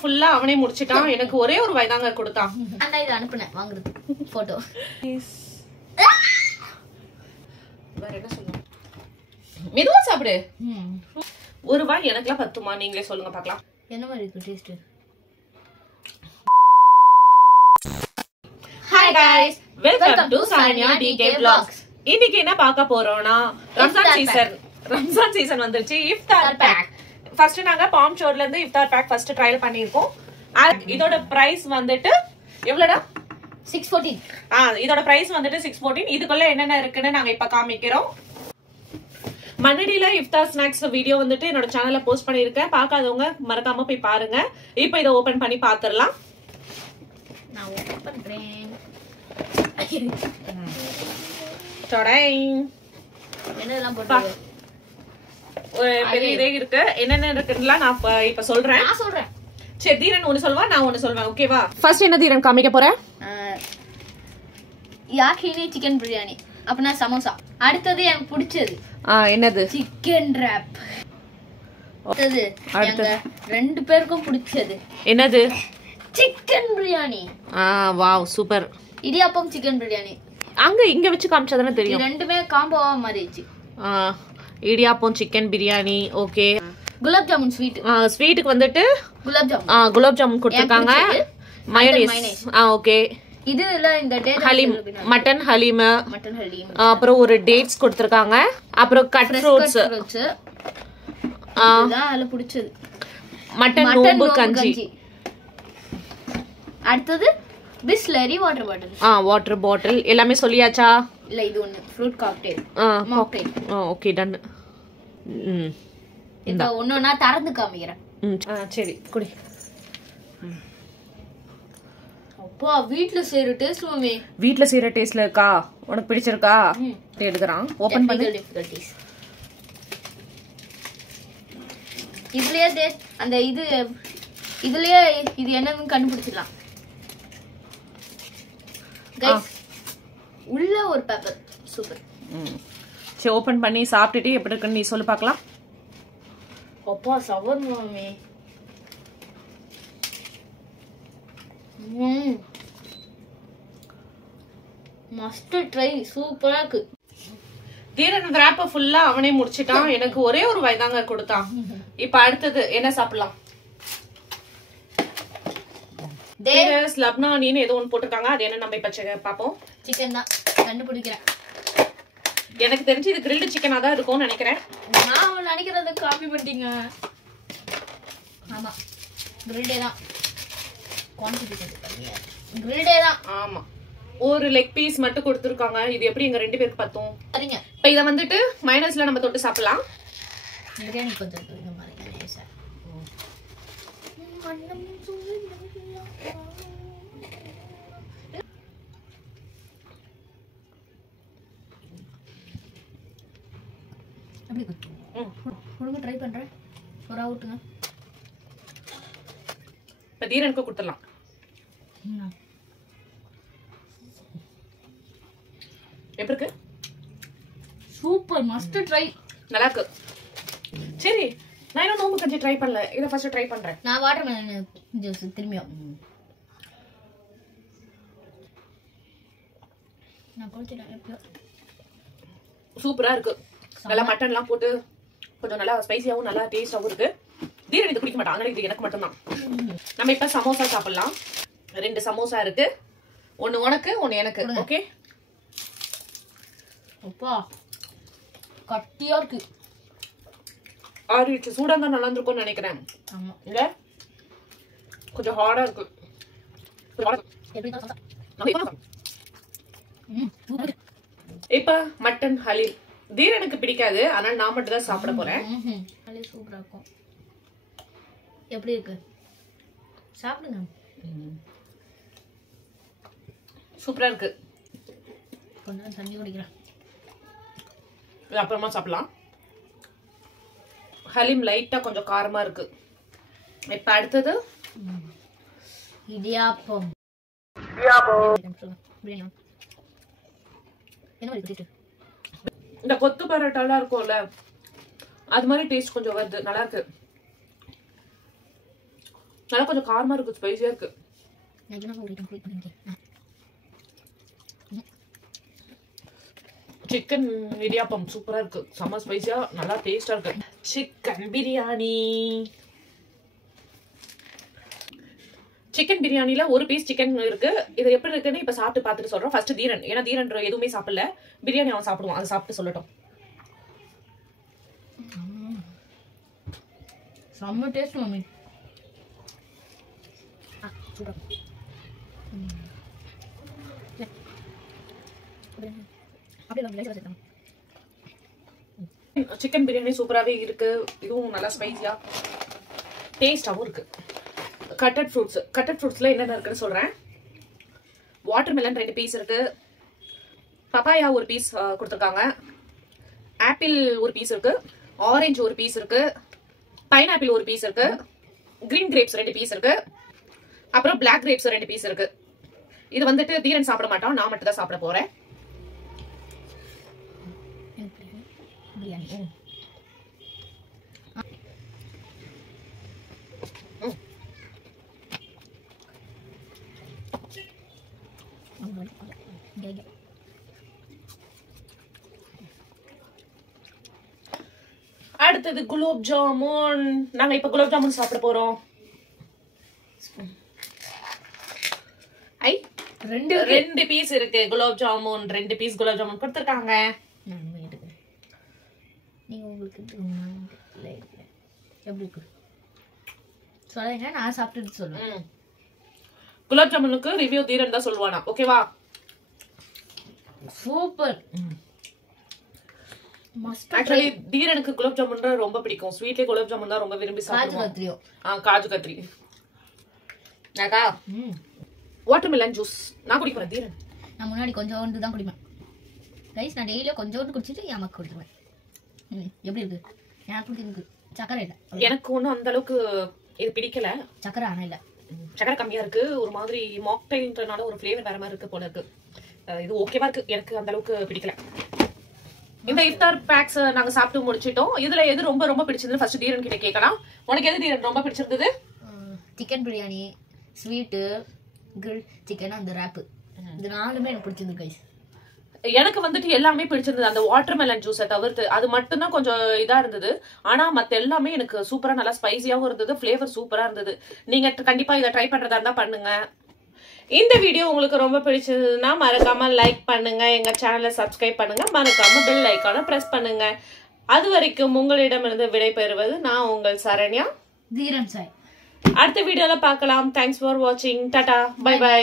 ஃபுல்லா அவனே முடிச்சிட்டான். எனக்கு ஒரே ஒரு வாய்தாங்க கொடுத்தான். நான் இத அனுப்புனேன் வாங்குறது போட்டோ. வேற என்ன சொல்லணும்? மெதுவா சாப்பிடு. ஒரு வாய் எனக்குலாம் பத்துமா? நீங்களே சொல்லுங்க பார்க்கலாம். என்ன மாதிரி இருக்கு taste? Hi guys, welcome to Saniya DK vlogs. இன்னைக்கு என்ன பார்க்க போறோம்னா ரம்ஜான் சீசன் வந்துருச்சு. இஃப்தார் பேக் ஃபர்ஸ்ட் நாங்க பாம் ஷோர்ல இருந்து இஃப்தார் பேக் ஃபர்ஸ்ட் ட்ரையல் பண்ணிருக்கோம். இதோட பிரைஸ் வந்துட்டு எவ்வளவுடா? 614. இதோட பிரைஸ் வந்துட்டு 614. இதுக்குள்ள என்னென்ன இருக்குன்னு நாங்க இப்ப காமிக்கிறோம். மன்னடியில இஃப்தார் ஸ்நாக்ஸ் வீடியோ வந்துட்டு என்னோட சேனல்ல போஸ்ட் பண்ணிருக்கேன். பார்க்காதவங்க மறக்காம போய் பாருங்க. இப்போ இதை ஓபன் பண்ணி பாத்துறலாம். நான் ஓபன் பண்றேன். என்னெல்லாம் போட்டு ஒரு பெரிய இதே இருக்கு. என்னென்ன இருக்குன்னு நான் இப்ப சொல்றேன். சரி, தீரன் ஒன்னு சொல்வா, நான் ஒன்னு சொல்வேன். ஓகேவா? ஃபர்ஸ்ட் என்ன தீரன் காமிக்க போறேன்? யாக்கினி சிக்கன் பிரியாணி, அப்பனா சமோசா. அடுத்தது எனக்கு பிடிச்சது என்னது? Chicken wrap. அடுத்தது ரெண்டு பேருக்கும் பிடிச்சது என்னது? Chicken biryani. Wow, super. Idiyappam chicken biryani. அங்க இங்க வச்சு காமிச்சதானே தெரியும். ரெண்டுமே காம்போவா மாறிடுச்சு. Idiyappam chicken biryani. Okay. Gulab jamun sweet. ஸ்வீட்டுக்கு வந்துட்டு குலாப் ஜாமுன் கொடுத்திருக்காங்க. மயோனைஸ். ஓகே. இதுல இந்த ஹலீம், மட்டன் ஹலீம். அப்புறம் ஒரு டேட்ஸ் கொடுத்திருக்காங்க. அப்புறம் கட் ஃப்ரூட்ஸ். இதுதான் அதுல பிடிச்சது. மட்டன் நோம்பு கஞ்சி. அடுத்தது Bisleri water bottle. Water bottle. எல்லாமே சொல்லியாச்சா? இல்ல, இது ஒன்னு fruit cocktail. Mocktail. Okay, done. இந்த ஒண்ணா திறந்து காமிக்கிறேன். சரி, குடி. அப்பா, வீட்ல செய்யற டேஸ்ட் மாமி. வீட்ல செய்யற டேஸ்ட்ல இருக்கா? உனக்கு பிடிச்சிருக்கா? எடுக்கறான். ஓபன் பண்ணு. இதுலயே அந்த இதுலயே இது என்னன்னு கண்டுபிடிச்சிடலாம். गाइस, உள்ள ஒரு பேப்பர். சூப்பர். சரி, ஓபன் பண்ணி சாப்பிட்டுட்டு எப்படி இருக்குன்னு நீ சொல்லு பார்க்கலாம். அப்பா, சவர் மாமி. Must try. சூப்பரா இருக்கு. தீரன் ராப்ப ஃபுல்லா அவனே முடிச்சிட்டான். எனக்கு ஒரே ஒரு வாய்தாங்க கொடுத்தான். இப்ப அடுத்தது என்ன சாப்பிடலாம்? தேரஸ் லப்னானின்னு ஏதோ ஒன்னு போட்டுருக்காங்க. அது என்ன நம்ம இப்ப பாப்போம். சிக்கன் தான் கண்டுபிடிக்கிறேன். எனக்கு தெரிஞ்சு இது கிரில்டு சிக்கனா தான் இருக்கும்னு நினைக்கிறேன். நான் நினைக்கிறத காப்பி பண்ணிட்டீங்க. ஆமா, கிரில்டே தான். குவாண்டிட்டி கம்மியா. கிரில்டே தான். ஆமா, ஒரு லெக் பீஸ் மட்டும் கொடுத்துருக்காங்க. இது எப்படி எங்க ரெண்டு பேருக்கு பத்தும்? சரிங்க. இப்ப இத வந்துட்டு மைனஸ்ல நம்ம தொட்டு சாப்பிடலாம். பிரியாணி கொஞ்சம் இந்த மாதிரி சார். அப்படி கொடுங்க, ட்ரை பண்றேன். ஒரு அவுட்டுங்க. இப்ப தீரனுக்கு கொடுத்துடலாம். எப்படி இருக்கு? Super, must try. நல்லா இருக்கு. சரி, நான் இன்னும் நோம்பு கஞ்சி ட்ரை பண்ணல. இத ஃபர்ஸ்ட் ட்ரை பண்றேன். நான் வாட்டர்மெலன் ஜூஸ் திரும்பியும் நான் குடிச்சிட்டேன். சூப்பரா இருக்கு. நல்லா மட்டன்லாம் போட்டு கொஞ்சம் நல்லா ஸ்பைசியாவும் நல்லா டேஸ்டாவும் இருக்கு. தீரன் இது குடிக்க மாட்டான், அதனால இது எனக்கு மட்டும் தான். நம்ம இப்ப சமோசா சாப்பிடலாம். 2 சமோசா இருக்கு. ஒன்னு உனக்கு, ஒன்னு எனக்கு. ஓகே. அப்பா, கட்டியா இருக்கு. ஆறிடுச்சு. சூடா தான் நல்லா இருந்திருக்கும்னு நினைக்கிறேன். ஆமா, இல்ல கொஞ்சம் ஹார்டா இருக்கு. இப்ப மட்டன் ஹலீம். தீரனுக்கு பிடிக்காது, அதனால நான் மட்டும் தான் சாப்பிட போறேன். சூப்பரா இருக்கும். எப்படி இருக்கு? சாப்பிடுங்க. சூப்பரா இருக்கு. கொஞ்சம் தண்ணி குடிக்கிறேன். அப்புறமா சாப்பிடலாம். ஹலீம் லைட்டா கொஞ்சம் காரமா இருக்கு. இப்ப அடுத்தது இடியாப்பம். இந்த கொத்து பரோட்டாலாம் இருக்கும்ல, அது மாதிரி டேஸ்ட் கொஞ்சம் வருது. நல்லா இருக்கு. நல்லா கொஞ்சம் காரமா இருக்கு, ஸ்பைசியா இருக்கு. சிக்கன் இடியாப்பம் சூப்பரா இருக்கு, செம்ம ஸ்பைசியா நல்லா டேஸ்டா இருக்கு. சிக்கன் பிரியாணி. சிக்கன் பிரியாணில ஒரு பீஸ் சிக்கன் இருக்கு. இது எப்படி இருக்குன்னு இப்ப சாப்பிட்டு பார்த்துட்டு சொல்றோம். ஃபர்ஸ்ட் தீரன், ஏன்னா தீரன் எதுவுமே சாப்பிடல, பிரியாணி அவன் சாப்பிடுவான், அதை சாப்பிட்டு சொல்லட்டும். செம்ம டேஸ்ட் மம்மி. சிக்கன் பிரியாணி சூப்பராகவே இருக்கு, இதுவும் நல்லா ஸ்பைசியா டேஸ்டாகவும் இருக்கு. கட்டட் ஃப்ரூட்ஸ்ல என்னென்ன இருக்குன்னு சொல்றேன். வாட்டர்மெலன் 2 பீஸ் இருக்கு, பப்பாயா ஒரு பீஸ் கொடுத்துருக்காங்க, ஆப்பிள் ஒரு பீஸ் இருக்கு, ஆரஞ்சு ஒரு பீஸ் இருக்கு, பைனாப்பிள் ஒரு பீஸ் இருக்கு, கிரீன் கிரேப்ஸ் 2 பீஸ் இருக்கு, அப்புறம் பிளாக் கிரேப்ஸ் 2 பீஸ் இருக்கு. இது வந்துட்டு தீரன் சாப்பிட மாட்டான், நான் மட்டும் தான் சாப்பிட போறேன். அடுத்தது குலோப் ஜாமுன். நாங்க இப்ப குலோப் ஜாமுன் சாப்பிட போறோம். ஐ 2 பீஸ் இருக்கு குலோப் ஜாமுன், 2 பீஸ் குலோப் ஜாமுன் கொடுத்துருக்காங்க. நீங்க உங்களுக்கு எப்படி இருக்கு சொல்லுங்க, நான் சாப்பிட்டுட்டு சொல்லுவேன். குலோப் ஜாமுனுக்கு ரிவ்யூ தீரன் தான் சொல்லுவானா, ஓகேவா? சூப்பர். ஆக்சுவலி தீரனுக்கு குலோப் ஜாமுன் தான் ரொம்ப பிடிக்கும், ஸ்வீட்லயே குலோப் ஜாமுன் தான் ரொம்ப விரும்பி சாப்பிடுவான். காஜு கத்ரி. நாகா வாட்டர்மெலன் ஜூஸ் நான் குடிப்பேன். தீரன் நான் முன்னாடி கொஞ்சோண்டு தான் குடிப்பேன் கைஸ், நான் டெய்லியும் கொஞ்சோண்டு குடிச்சிட்டு என் அம்மாக்கு குடிச்சிருவேன். எப்படி இருக்கு? எனக்கு குடிக்கிறது சக்கரை இல்லை, எனக்கு ஒன்றும் அந்த அளவுக்கு இது பிடிக்கல. சக்கரை ஆனால் இல்லை, சக்கரை கம்மியா இருக்கு, ஒரு மாதிரி மாக்டைல்ன்றனால ஒரு ஃப்ளேவர் வேற மாதிரி இருக்கு போல இருக்கு. இது ஓகேவா இருக்கு, எனக்கு அந்த அளவுக்கு பிடிக்கல. இந்த இஃப்தார் பேக்ஸ் நாங்க சாப்பிட்டு முடிச்சிட்டோம். இதுல எது ரொம்ப ரொம்ப பிடிச்சிருந்தது ஃபர்ஸ்ட் தீரன் கிட்ட கேட்கலாம். உனக்கு எது தீரன் ரொம்ப பிடிச்சிருந்தது? Chicken biryani, sweet, grill chicken, அந்த ராப்பு, இது 4மே எனக்கு பிடிச்சிருந்தது கைஸ். எனக்கு வந்துட்டு எல்லாமே பிடிச்சிருந்தது, அந்த வாட்டர்மெலன் ஜூஸை தவிர்த்து அது மட்டும் தான் கொஞ்சம் இதா இருந்தது. ஆனா மத்த எல்லாமே எனக்கு சூப்பரா நல்லா ஸ்பைசியாவும் இருந்தது, ஃபிளேவர் சூப்பரா இருந்தது. நீங்க கண்டிப்பா இதை ட்ரை பண்றதா இருந்தா பண்ணுங்க. இந்த வீடியோ உங்களுக்கு ரொம்ப பிடிச்சதுன்னா மறக்காம லைக் பண்ணுங்க, எங்க சேனலை சப்ஸ்கிரைப் பண்ணுங்க, மறக்காம பெல் ஐக்கானை பிரஸ் பண்ணுங்க. அது வரைக்கும் உங்களிடமிருந்து விடைபெறுவது நான் உங்கள் சரண்யா. தீரன் சாய். அடுத்த வீடியோல பார்க்கலாம். தேங்க்ஸ் ஃபார் வாட்சிங். Tata, bye by.